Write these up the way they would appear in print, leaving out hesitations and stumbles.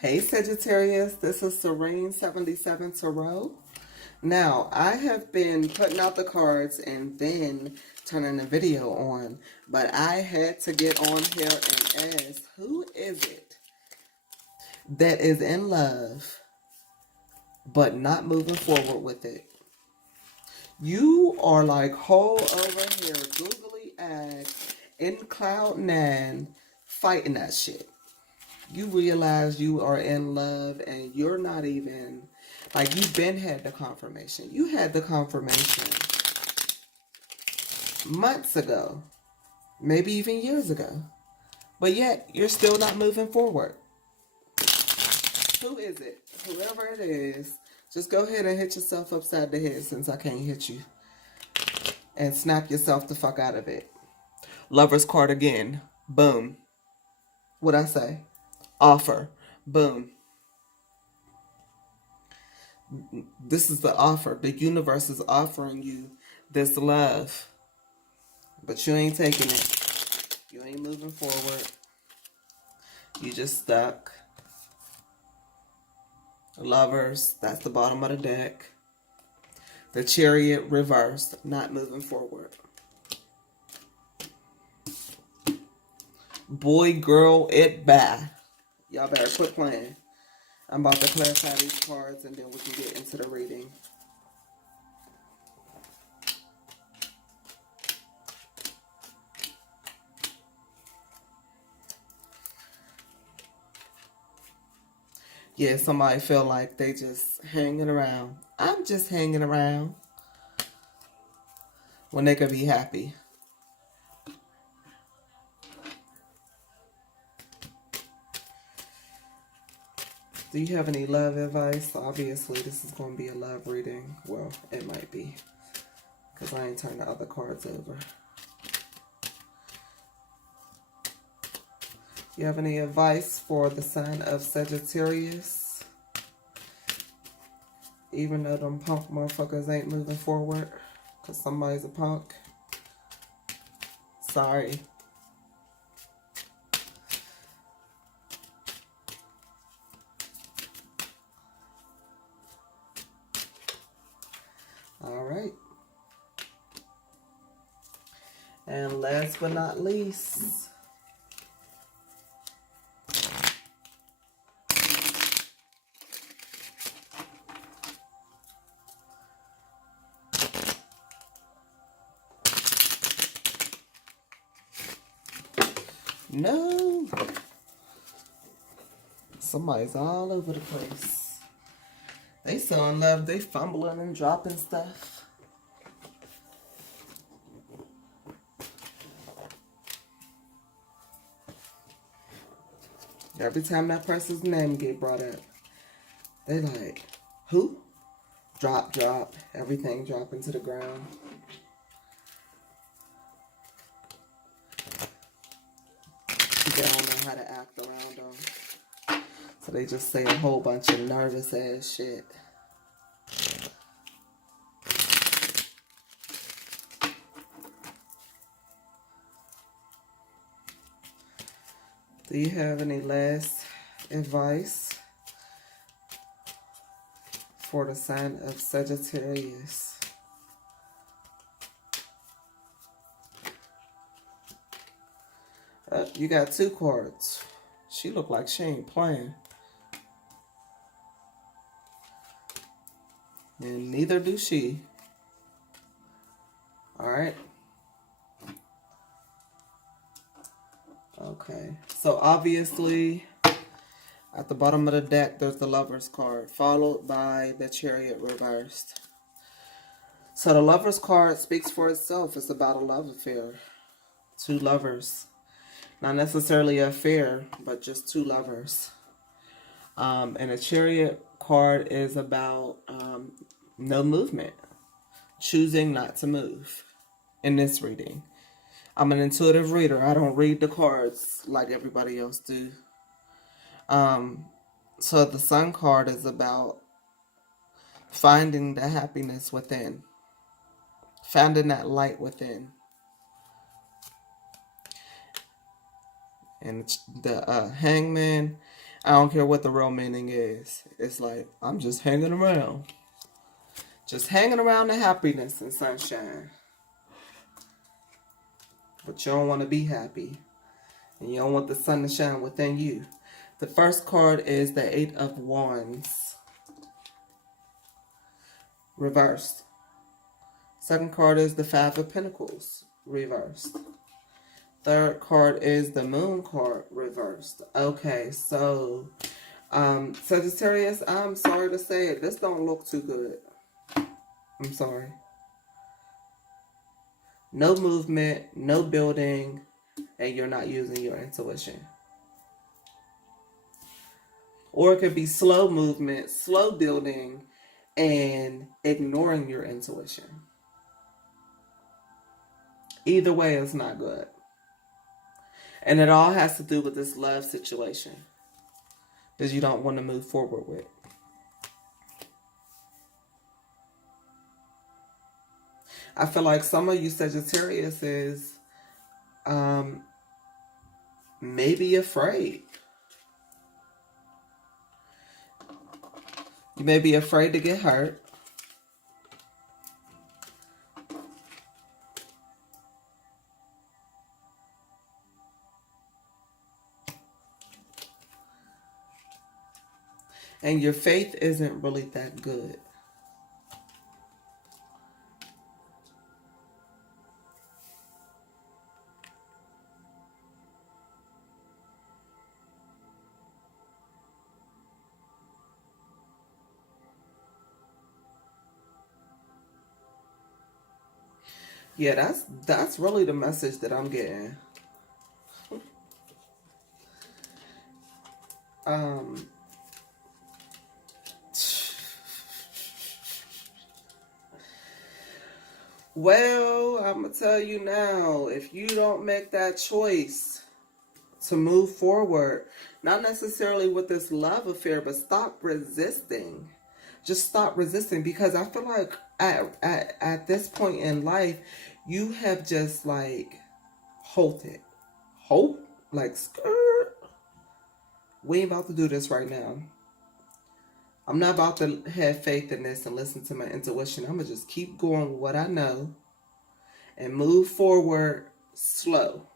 Hey Sagittarius, this is Serene 77 Tarot. Now, I have been putting out the cards and then turning the video on, but I had to get on here and ask, who is it that is in love but not moving forward with it? You are like whole over here, googly eyes, in cloud nine, fighting that shit. You realize you are in love and you're not even, like, you've been had the confirmation. You had the confirmation months ago, maybe even years ago, but yet you're still not moving forward. Who is it? Whoever it is, just go ahead and hit yourself upside the head since I can't hit you, and snap yourself the fuck out of it. Lover's card again. Boom. What'd I say? Offer. Boom. This is the offer. The universe is offering you this love, but you ain't taking it. You ain't moving forward. You just stuck. Lovers, that's the bottom of the deck. The Chariot reversed, not moving forward. Boy, girl, it bye. Y'all better quit playing. I'm about to clarify these cards and then we can get into the reading. Yeah, somebody feel like they just hanging around. I'm just hanging around when they could be happy. Do you have any love advice? Obviously, this is going to be a love reading. Well, it might be, because I ain't turned the other cards over. You have any advice for the sign of Sagittarius? Even though them punk motherfuckers ain't moving forward, because somebody's a punk. Sorry. All right. And last but not least, no. Somebody's all over the place. They so in love, they fumbling and dropping stuff. Every time that person's name get brought up, they like, who? Drop, drop. Everything dropping to the ground. They don't know how to act around them. So they just say a whole bunch of nervous ass shit. Do you have any last advice for the sign of Sagittarius? You got two cards. She look like she ain't playing. And neither do she. Alright. Okay. So obviously, at the bottom of the deck, there's the Lover's card, followed by the Chariot reversed. So the Lover's card speaks for itself. It's about a love affair. Two lovers. Not necessarily an affair, but just two lovers. And the Chariot card is about no movement. Choosing not to move in this reading. I'm an intuitive reader. I don't read the cards like everybody else do. So the Sun card is about finding the happiness within. Finding that light within. And the Hangman, I don't care what the real meaning is. It's like, I'm just hanging around. Just hanging around the happiness and sunshine. But you don't want to be happy. And you don't want the sun to shine within you. The first card is the Eight of Wands. Reversed. Second card is the Five of Pentacles. Reversed. Third card is the Moon card. Reversed. Okay, so Sagittarius, I'm sorry to say it. This don't look too good. I'm sorry. No movement, no building, and you're not using your intuition. Or it could be slow movement, slow building, and ignoring your intuition. Either way, it's not good. And it all has to do with this love situation that you don't want to move forward with. I feel like some of you Sagittarius is maybe afraid. You may be afraid to get hurt. And your faith isn't really that good. Yeah, that's really the message that I'm getting. Well, I'm going to tell you now, if you don't make that choice to move forward, not necessarily with this love affair, but stop resisting. Just stop resisting, because I feel like at this point in life, you have just like halted. Hope? Like, skirt. We ain't about to do this right now. I'm not about to have faith in this and listen to my intuition. I'm going to just keep going with what I know and move forward slow.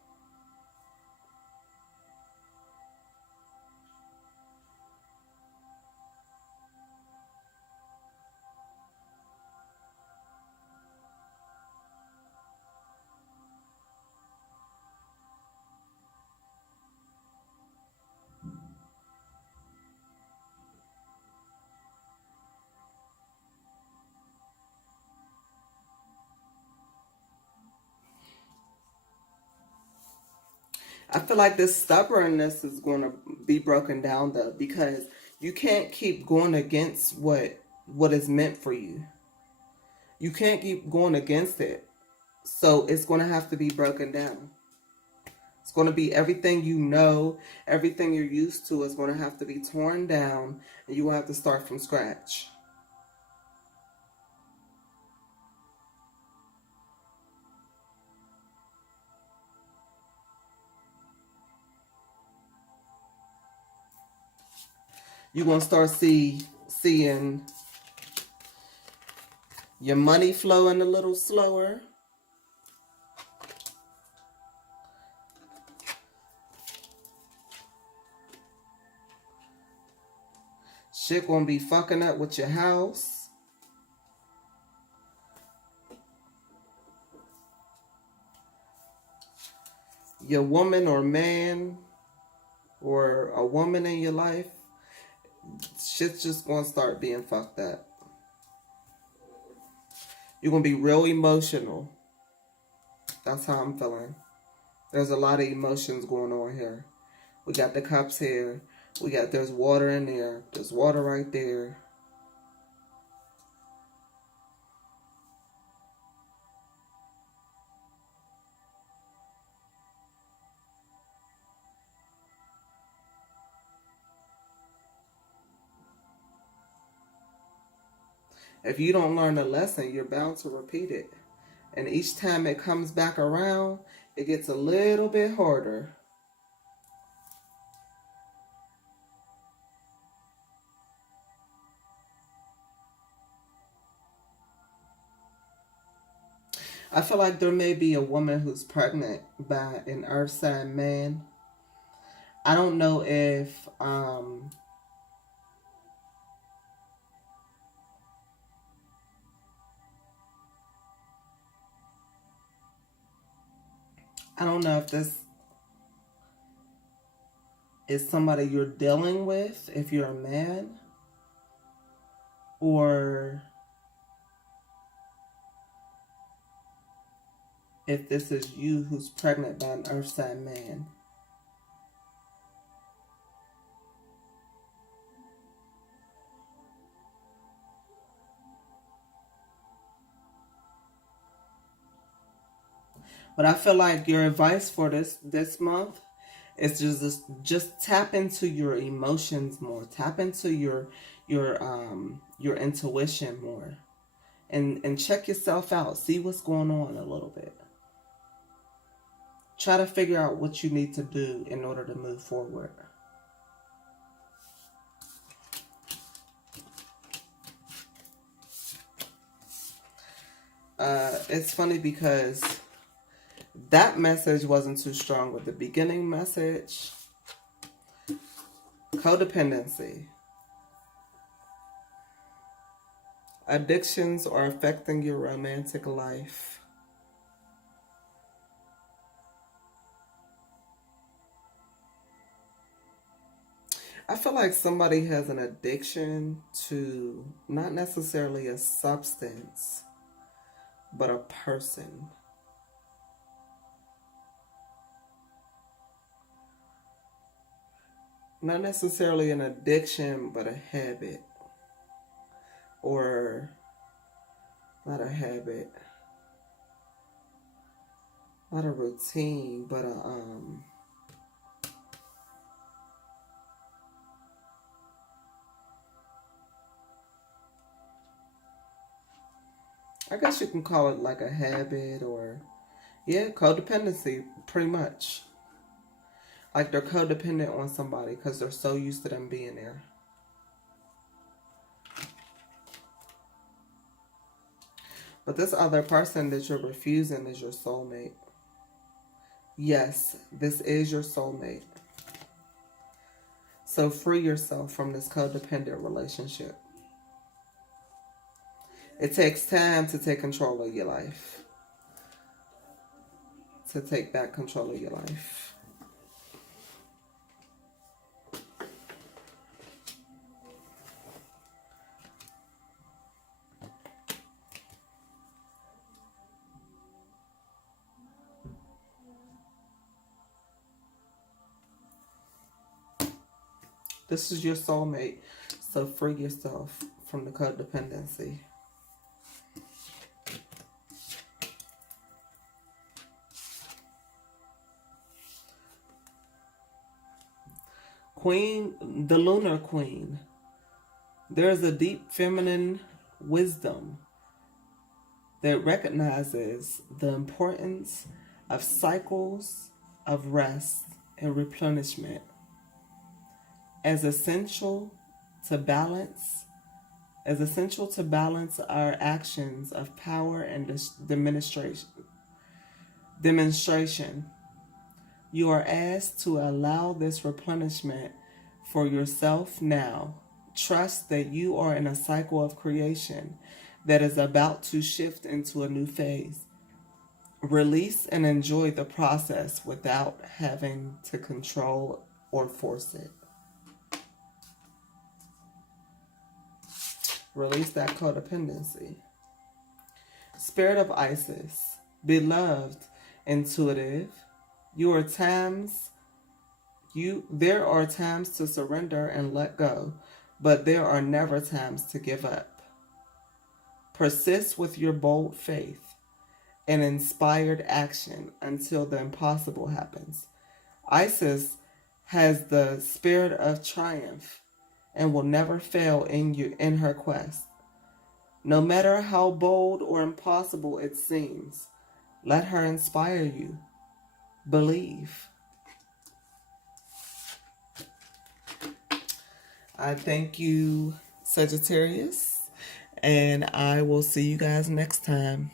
I feel like this stubbornness is going to be broken down, though, because you can't keep going against what is meant for you. You can't keep going against it. So it's going to have to be broken down. It's going to be everything you know, everything you're used to is going to have to be torn down, and you will have to start from scratch. You're going to start seeing your money flowing a little slower. Shit going to be fucking up with your house. Your woman or man or a woman in your life, shit's just going to start being fucked up. You're going to be real emotional. That's how I'm feeling. There's a lot of emotions going on here. We got the cups here. There's water in there. There's water right there. If you don't learn a lesson, you're bound to repeat it. And each time it comes back around, it gets a little bit harder. I feel like there may be a woman who's pregnant by an earth sign man. I don't know if I don't know if this is somebody you're dealing with, if you're a man, or if this is you who's pregnant by an earth sign man. But I feel like your advice for this month is just tap into your emotions more. Tap into your intuition more. And check yourself out. See what's going on a little bit. Try to figure out what you need to do in order to move forward. It's funny because that message wasn't too strong with the beginning message. Codependency. Addictions are affecting your romantic life. I feel like somebody has an addiction to not necessarily a substance, but a person. Not necessarily an addiction, but a habit. Or not a habit. Not a routine, but I guess you can call it like a habit, or yeah, codependency, pretty much. Like they're codependent on somebody because they're so used to them being there. But this other person that you're refusing is your soulmate. Yes, this is your soulmate. So free yourself from this codependent relationship. It takes time to take control of your life. To take back control of your life. This is your soulmate, so free yourself from the codependency. Queen, the lunar queen. There's a deep feminine wisdom that recognizes the importance of cycles of rest and replenishment as essential to balance our actions of power and demonstration. You are asked to allow this replenishment for yourself now. Trust that you are in a cycle of creation that is about to shift into a new phase. Release and enjoy the process without having to control or force it. Release that codependency. Spirit of Isis, beloved, intuitive, there are times to surrender and let go, but there are never times to give up. Persist with your bold faith and inspired action until the impossible happens. Isis has the spirit of triumph and will never fail in her quest. No matter how bold or impossible it seems, let her inspire you. Believe. I thank you, Sagittarius, and I will see you guys next time.